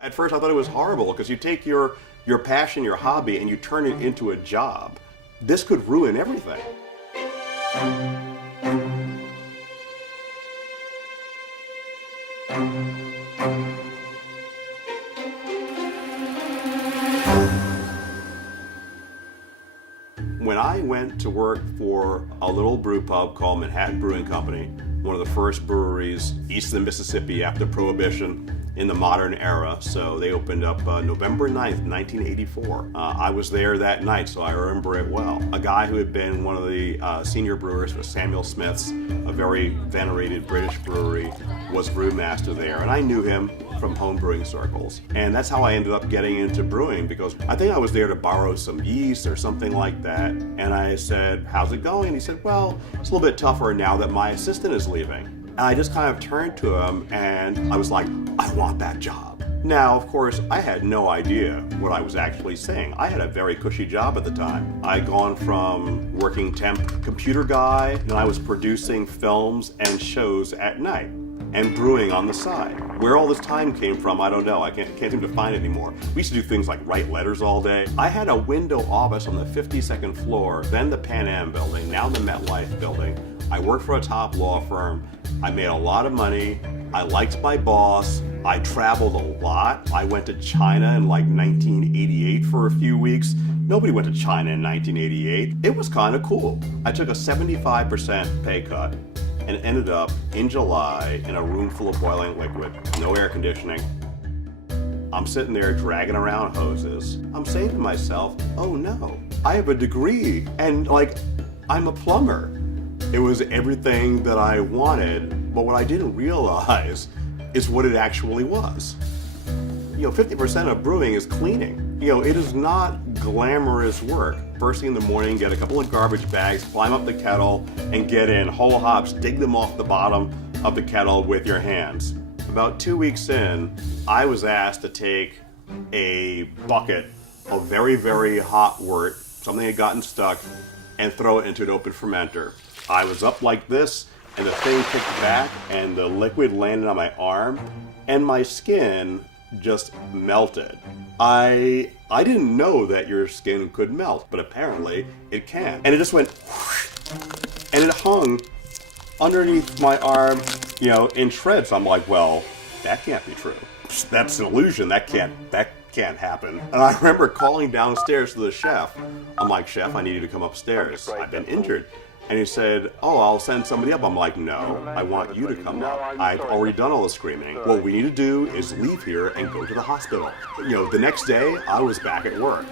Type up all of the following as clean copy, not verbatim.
At first I thought it was horrible because you take your passion, your hobby, and you turn it into a job. This could ruin everything. When I went to work for a little brew pub called Manhattan Brewing Company, one of the first breweries east of the Mississippi after Prohibition in the modern era, so they opened up November 9th, 1984. I was there that night, so I remember it well. A guy who had been one of the senior brewers for Samuel Smith's, a very venerated British brewery, was brewmaster there, and I knew him from home brewing circles. And that's how I ended up getting into brewing, because I think I was there to borrow some yeast or something like that. And I said, how's it going? And he said, well, it's a little bit tougher now that my assistant is leaving. And I just kind of turned to him and I was like, I want that job. Now, of course, I had no idea what I was actually saying. I had a very cushy job at the time. I'd gone from working temp computer guy, and I was producing films and shows at night and brewing on the side. Where all this time came from, I don't know. I can't seem to find it anymore. We used to do things like write letters all day. I had a window office on the 52nd floor, then the Pan Am building, now the MetLife building. I worked for a top law firm. I made a lot of money. I liked my boss. I traveled a lot. I went to China in like 1988 for a few weeks. Nobody went to China in 1988. It was kind of cool. I took a 75% pay cut and ended up in July in a room full of boiling liquid, no air conditioning. I'm sitting there dragging around hoses. I'm saying to myself, oh no, I have a degree and like, I'm a plumber. It was everything that I wanted, but what I didn't realize is what it actually was. 50% of brewing is cleaning. It is not glamorous work. First thing in the morning, get a couple of garbage bags, climb up the kettle, and get in whole hops, dig them off the bottom of the kettle with your hands. About 2 weeks in, I was asked to take a bucket of very, very hot wort, something had gotten stuck, and throw it into an open fermenter. I was up like this, and the thing kicked back, and the liquid landed on my arm, and my skin just melted. I didn't know that your skin could melt, but apparently it can. And it just went whoosh, and it hung underneath my arm, in shreds. I'm like, well, that can't be true. That's an illusion. That can't happen. And I remember calling downstairs to the chef. I'm like, chef, I need you to come upstairs. I've been injured. And he said, oh, I'll send somebody up. I'm like, no, I want you to come up. I've already done all the screaming. What we need to do is leave here and go to the hospital. The next day, I was back at work.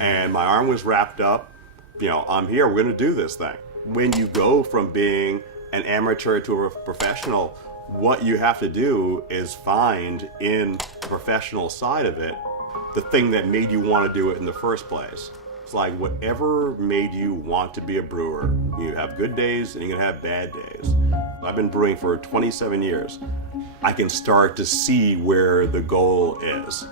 And my arm was wrapped up. I'm here, we're gonna do this thing. When you go from being an amateur to a professional, what you have to do is find in the professional side of it the thing that made you want to do it in the first place. It's like whatever made you want to be a brewer. You have good days and you're gonna have bad days. I've been brewing for 27 years. I can start to see where the goal is.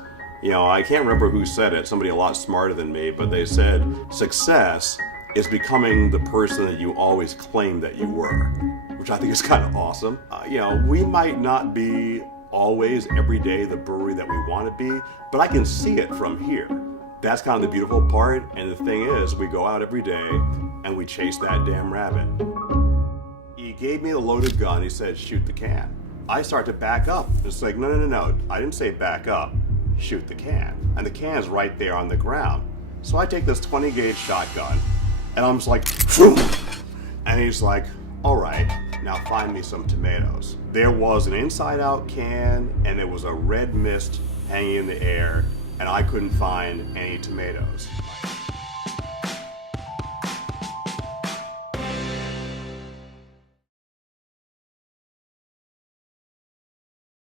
I can't remember who said it, somebody a lot smarter than me, but they said success is becoming the person that you always claimed that you were, which I think is kind of awesome. We might not be always every day the brewery that we want to be, but I can see it from here. That's kind of the beautiful part, and the thing is, we go out every day and we chase that damn rabbit. He gave me the loaded gun, he said, shoot the can. I start to back up. It's like, no, I didn't say back up, shoot the can. And the can's right there on the ground. So I take this 20 gauge shotgun, and I'm just like, boom! And he's like, all right, now find me some tomatoes. There was an inside out can, and there was a red mist hanging in the air, and I couldn't find any tomatoes.